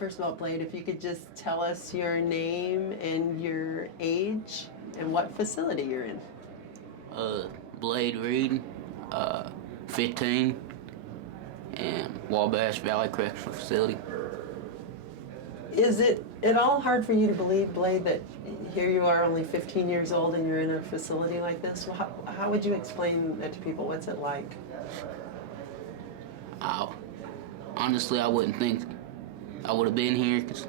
First of all, Blade, if you could just tell us your name and your age and what facility you're in. Blade Reed, 15, and Wabash Valley Correctional Facility. Is it at all hard for you to believe, Blade, that here you are only 15 years old and you're in a facility like this? Well, how would you explain that to people? What's it like? Honestly, I wouldn't think I would have been here because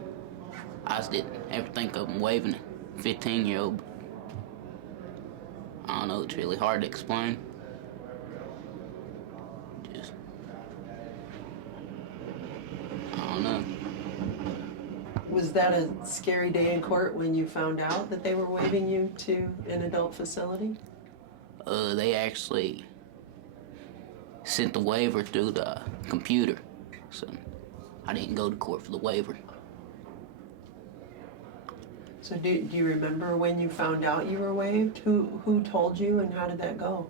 I just didn't ever think of waving a 15-year-old. I don't know, it's really hard to explain. Just, I don't know. Was that a scary day in court when you found out that they were waving you to an adult facility? They actually sent the waiver through the computer, so I didn't go to court for the waiver. So do you remember when you found out you were waived? Who told you and how did that go?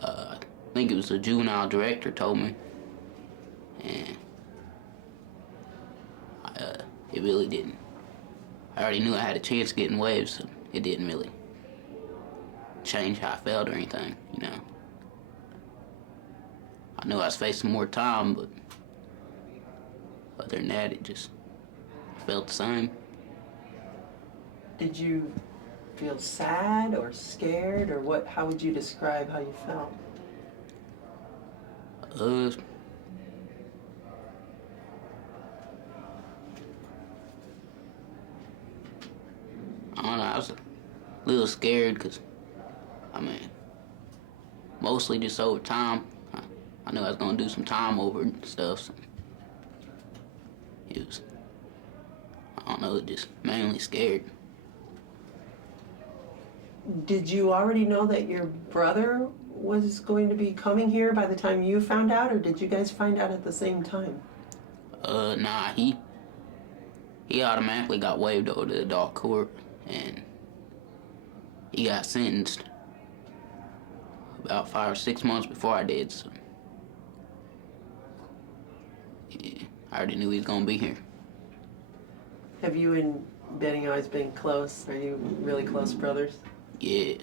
I think it was the juvenile director told me, and it really didn't. I already knew I had a chance of getting waived, so it didn't really change how I felt or anything, you know. I knew I was facing more time, but other than that, it just felt the same. Did you feel sad or scared, or what? How would you describe how you felt? I don't know, I was a little scared because, mostly just over time. I knew I was going to do some time over and stuff, so it was, I don't know, just mainly scared. Did you already know that your brother was going to be coming here by the time you found out, or did you guys find out at the same time? Nah, he automatically got waived over to adult court, and he got sentenced about 5 or 6 months before I did, so yeah, I already knew he was gonna be here. Have you and Bennie always been close? Are you really close brothers? Yeah,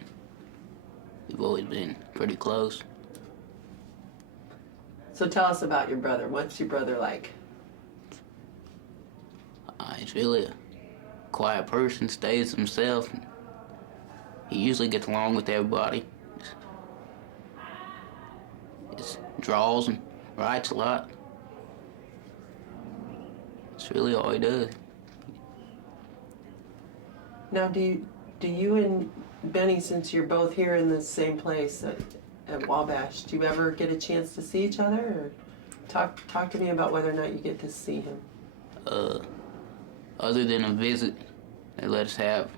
we've always been pretty close. So tell us about your brother. What's your brother like? He's really a quiet person, stays himself. And he usually gets along with everybody. Just draws and writes a lot. That's really all he does. Now, do you and Bennie, since you're both here in the same place at Wabash, do you ever get a chance to see each other, or talk to me about whether or not you get to see him? Other than a visit they let us have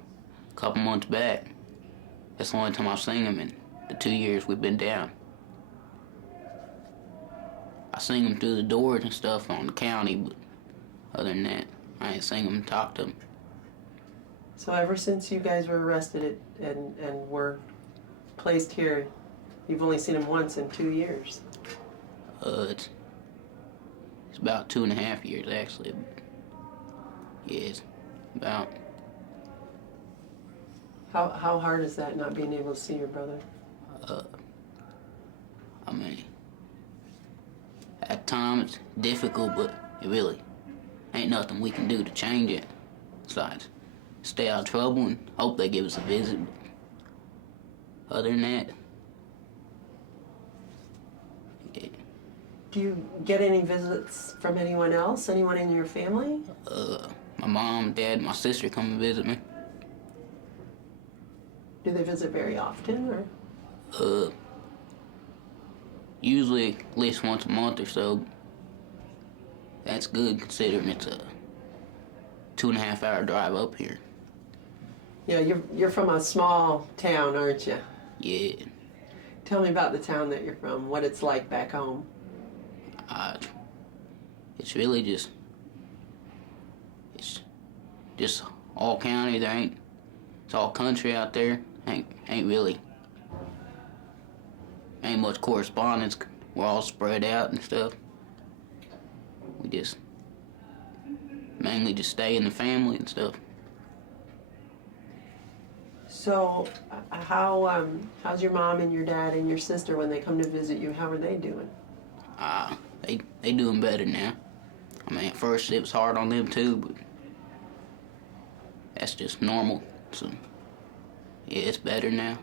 a couple months back, that's the only time I've seen him in the 2 years we've been down. I seen him through the doors and stuff on the county, but other than that, I ain't seen him talk to him. So ever since you guys were arrested and were placed here, you've only seen him once in 2 years? It's about 2.5 years actually. Yeah, it's about. How hard is that, not being able to see your brother? At times it's difficult, but it really ain't nothing we can do to change it. Besides, stay out of trouble and hope they give us a visit. But other than that, yeah. Do you get any visits from anyone else? Anyone in your family? My mom, dad, my sister come and visit me. Do they visit very often, or? Usually at least once a month or so. That's good considering it's a 2.5 hour drive up here. Yeah, you're from a small town, aren't you? Yeah. Tell me about the town that you're from, what it's like back home. It's really just all county. It's all country out there. Ain't much correspondence. We're all spread out and stuff. We just mainly just stay in the family and stuff. So, how's your mom and your dad and your sister when they come to visit you? How are they doing? They doing better now. I mean, at first it was hard on them too, but that's just normal. So, yeah, it's better now.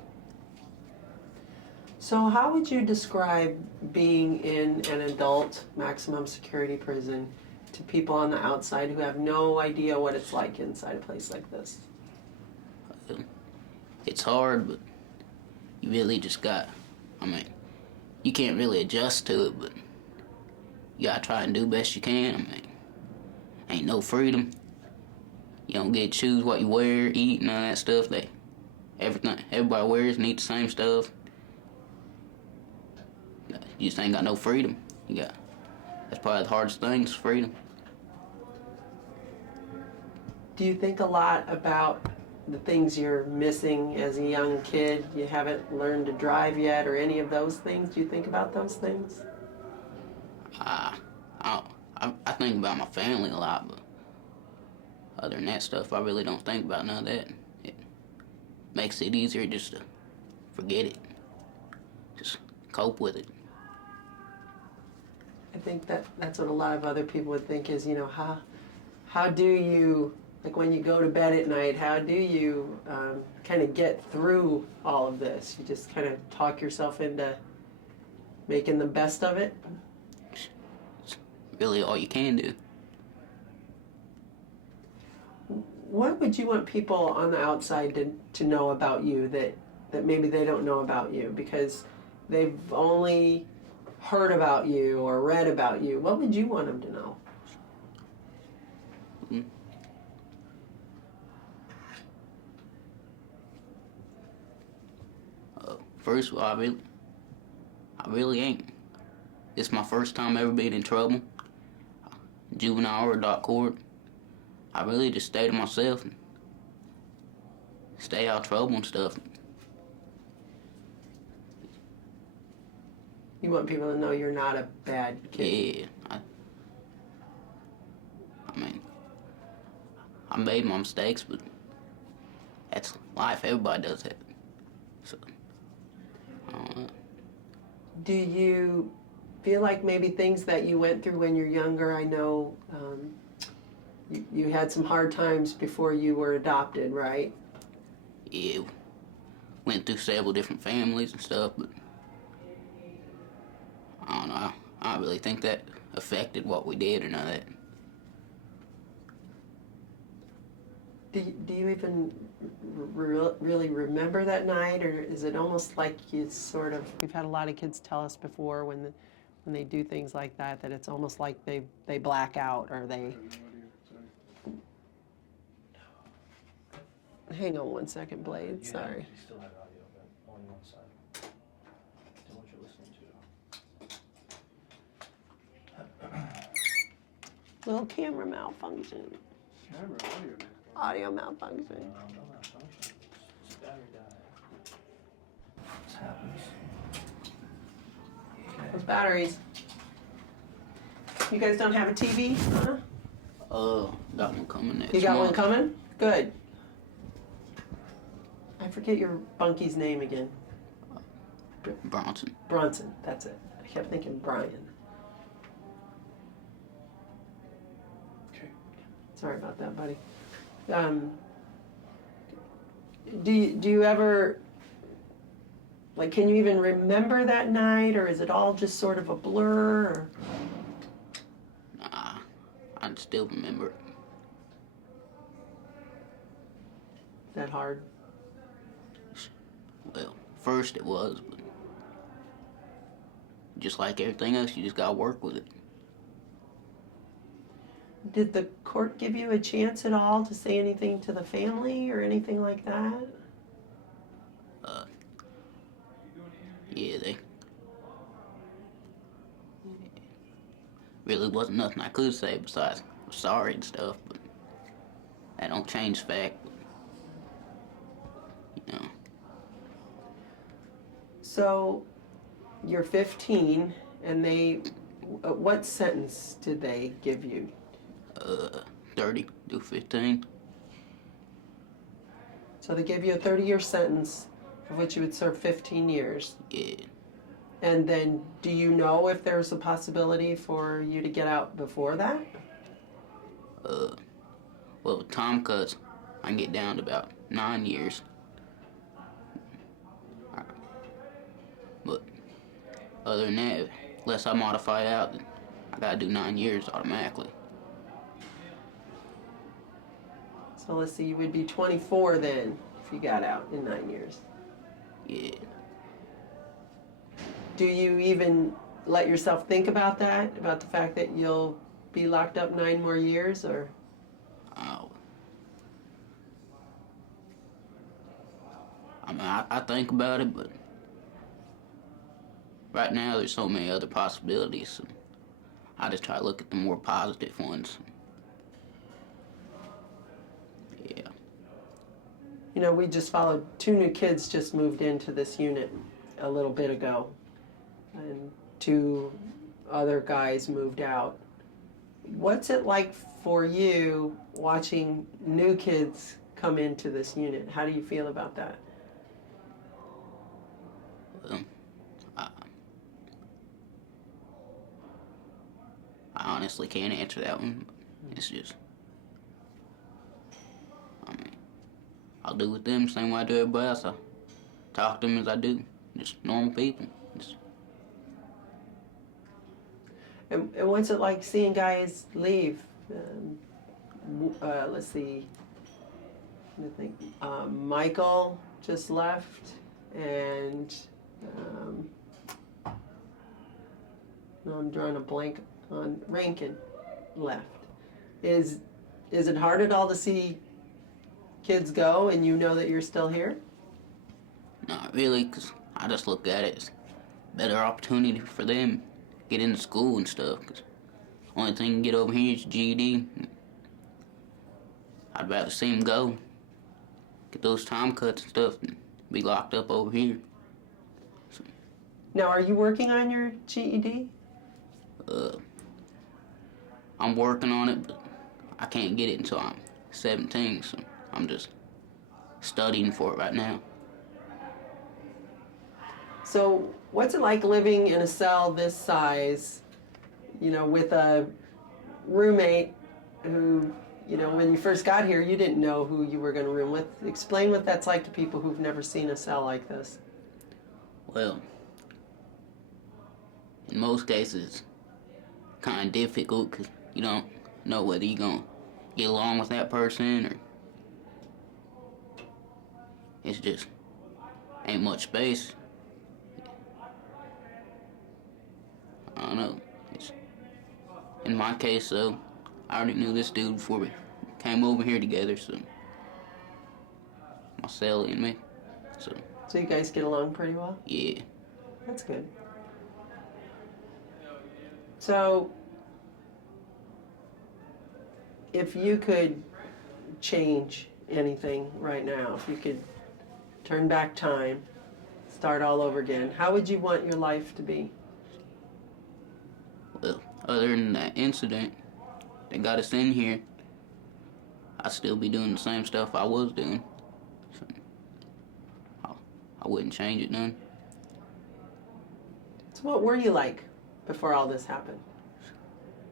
So, how would you describe being in an adult maximum security prison to people on the outside who have no idea what it's like inside a place like this? It's hard, but you really just you can't really adjust to it, but you gotta try and do the best you can. I mean, ain't no freedom. You don't get to choose what you wear, eat, none of that stuff. Everybody wears and eats the same stuff. You just ain't got no freedom. That's probably the hardest thing is freedom. Do you think a lot about the things you're missing as a young kid? You haven't learned to drive yet, or any of those things? Do you think about those things? I think about my family a lot, but other than that stuff, I really don't think about none of that. It makes it easier just to forget it. Just cope with it. I think that's what a lot of other people would think is, how do you, like when you go to bed at night, how do you kind of get through all of this? You just kind of talk yourself into making the best of it? It's really all you can do. What would you want people on the outside to know about you that maybe they don't know about you because they've only heard about you or read about you? What would you want them to know? First of all, I really ain't. It's my first time ever being in trouble, juvenile or adult court. I really just stay to myself and stay out of trouble and stuff. You want people to know you're not a bad kid. Yeah, I mean, I made my mistakes, but that's life. Everybody does that. So, I don't know. Do you feel like maybe things that you went through when you're younger? I know you had some hard times before you were adopted, right? Yeah, went through several different families and stuff, but I don't know. I don't really think that affected what we did or none of that. Do you even really remember that night, or is it almost like you sort of? We've had a lot of kids tell us before when they do things like that it's almost like they black out or they. Hang on one second, Blade. Sorry. You still have audio, but only one side. Tell what you're listening to. Little camera malfunction. Camera audio. Audio malfunction. No malfunction. It's battery died. This happens. Those batteries. You guys don't have a TV, huh? Got one coming next You got one month. coming? Good. I forget your Bunky's name again. Bronson. Bronson, that's it. I kept thinking Brian. Okay. Sorry about that, buddy. Do you ever, like, can you even remember that night, or is it all just sort of a blur? Or? Nah, I still remember it. That hard? Well, first it was, but just like everything else, you just gotta work with it. Did the court give you a chance at all to say anything to the family or anything like that? Yeah, they really wasn't nothing I could say besides I'm sorry and stuff, but that don't change the fact. You know. So, you're 15, and they what sentence did they give you? 30 to 15. So they gave you a 30-year sentence, of which you would serve 15 years. Yeah. And then, do you know if there's a possibility for you to get out before that? Well, with time cuts, I can get down to about 9 years. But other than that, unless I modify it out, I gotta do 9 years automatically. So let's see, you would be 24 then if you got out in 9 years. Yeah. Do you even let yourself think about that? About the fact that you'll be locked up 9 more years, or? Oh. I mean, I think about it, but right now there's so many other possibilities. I just try to look at the more positive ones. Yeah. You know, we just followed 2 new kids just moved into this unit a little bit ago, and 2 other guys moved out. What's it like for you watching new kids come into this unit? How do you feel about that? Well, I honestly can't answer that one. It's just, I mean, I'll do with them the same way I do everybody else. I talk to them as I do, just normal people. And what's it like seeing guys leave? Let's see. Let me think. Michael just left, and no, I'm drawing a blank on Rankin left. Is it hard at all to see kids go and you know that you're still here? Not really, because I just look at it as a better opportunity for them to get into school and stuff, because the only thing you can get over here is GED. I'd rather see them go, get those time cuts and stuff, and be locked up over here. So, Now, are you working on your GED? I'm working on it, but I can't get it until I'm 17, so I'm just studying for it right now. So, what's it like living in a cell this size, you know, with a roommate who, you know, when you first got here, you didn't know who you were going to room with? Explain what that's like to people who've never seen a cell like this. Well, in most cases, it's kind of difficult because you don't know whether you're going to get along with that person or it's just ain't much space. I don't know. In my case, though, I already knew this dude before we came over here together, so my cellie and me. So you guys get along pretty well? Yeah. That's good. So, if you could change anything right now, if you could turn back time, start all over again, how would you want your life to be? Well, other than that incident that got us in here, I'd still be doing the same stuff I was doing. So, I wouldn't change it none. So what were you like before all this happened?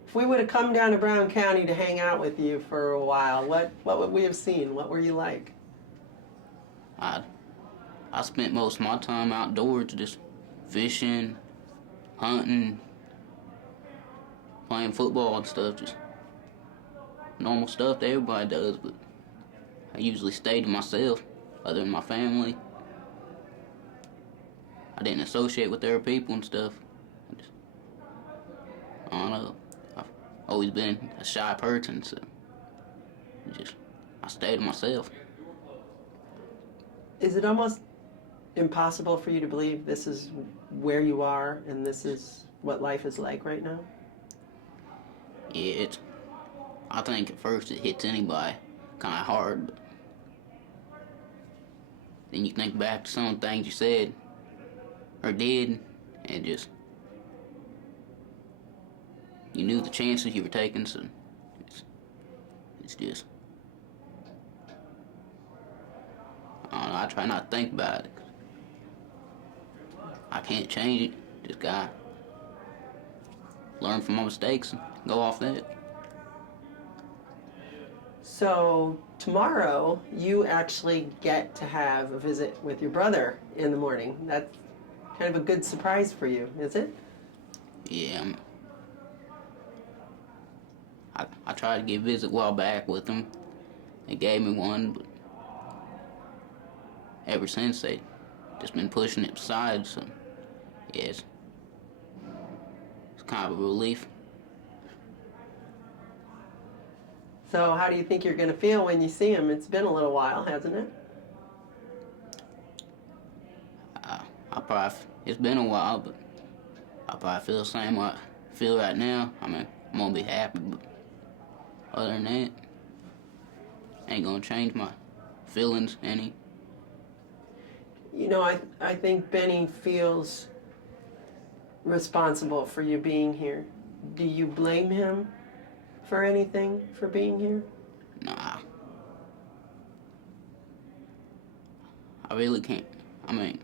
If we would have come down to Brown County to hang out with you for a while, what would we have seen? What were you like? I spent most of my time outdoors just fishing, hunting, playing football and stuff, just normal stuff that everybody does, but I usually stayed to myself, other than my family. I didn't associate with other people and stuff. I don't know. I've always been a shy person, so I stayed to myself. Is it almost impossible for you to believe this is where you are and this is what life is like right now? Yeah, I think at first it hits anybody kind of hard, but then you think back to some of the things you said or did, and you knew the chances you were taking, so it's just, I don't know, I try not to think about it. I can't change it. Just gotta learn from my mistakes and go off that. So tomorrow you actually get to have a visit with your brother in the morning. That's kind of a good surprise for you, is it? Yeah, I tried to get a visit a while back with them. They gave me one, but ever since they just been pushing it aside, so yeah, it's kind of a relief. So how do you think you're going to feel when you see him? It's been a little while, hasn't it? I probably, it's been a while, but I probably feel the same way I feel right now. I mean, I'm gonna be happy, but other than that, ain't gonna change my feelings any. You know, I think Benny feels responsible for you being here. Do you blame him for anything for being here? Nah, I really can't. I mean,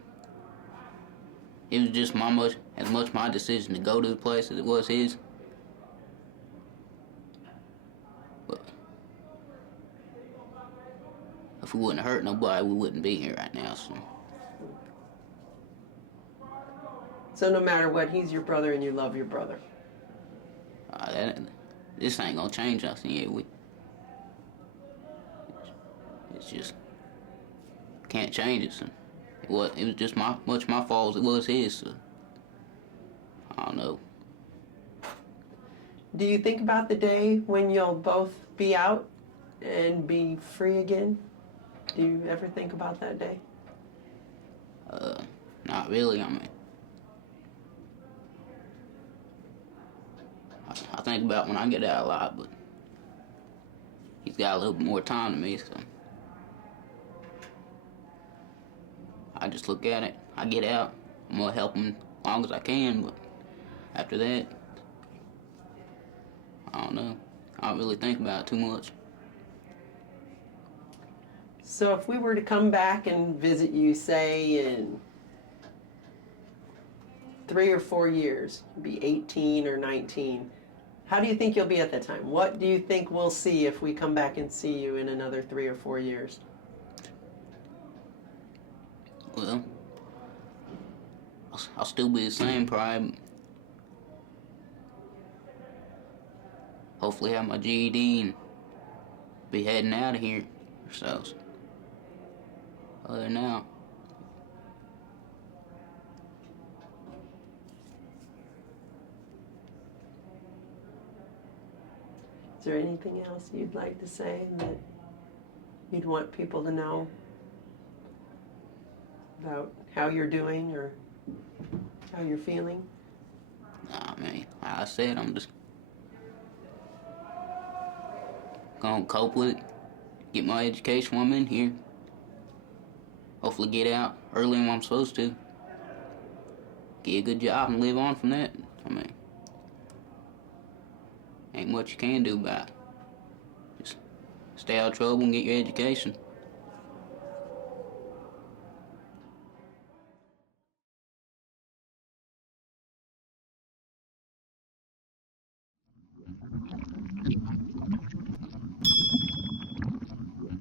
it was just as much my decision to go to the place as it was his. But if we wouldn't hurt nobody, we wouldn't be here right now. So no matter what, he's your brother and you love your brother. This ain't gonna change us. Yeah, it's just can't change it. So it was just much my fault as it was his. So I don't know. Do you think about the day when you'll both be out and be free again? Do you ever think about that day? Not really. I mean, I think about when I get out a lot, but he's got a little bit more time than me, so I just look at it. I get out. I'm gonna help him as long as I can, but after that, I don't know. I don't really think about it too much. So if we were to come back and visit you, say, in 3 or 4 years, be 18 or 19, how do you think you'll be at that time? What do you think we'll see if we come back and see you in another 3 or 4 years? Well, I'll still be the same, probably. Hopefully have my GED and be heading out of here. So, other than now, Is there anything else you'd like to say that you'd want people to know about how you're doing or how you're feeling? I mean, like I said, I'm just gonna cope with it, get my education while I'm in here. Hopefully get out early when I'm supposed to. Get a good job and live on from that. I mean, ain't much you can do about it. Just stay out of trouble and get your education.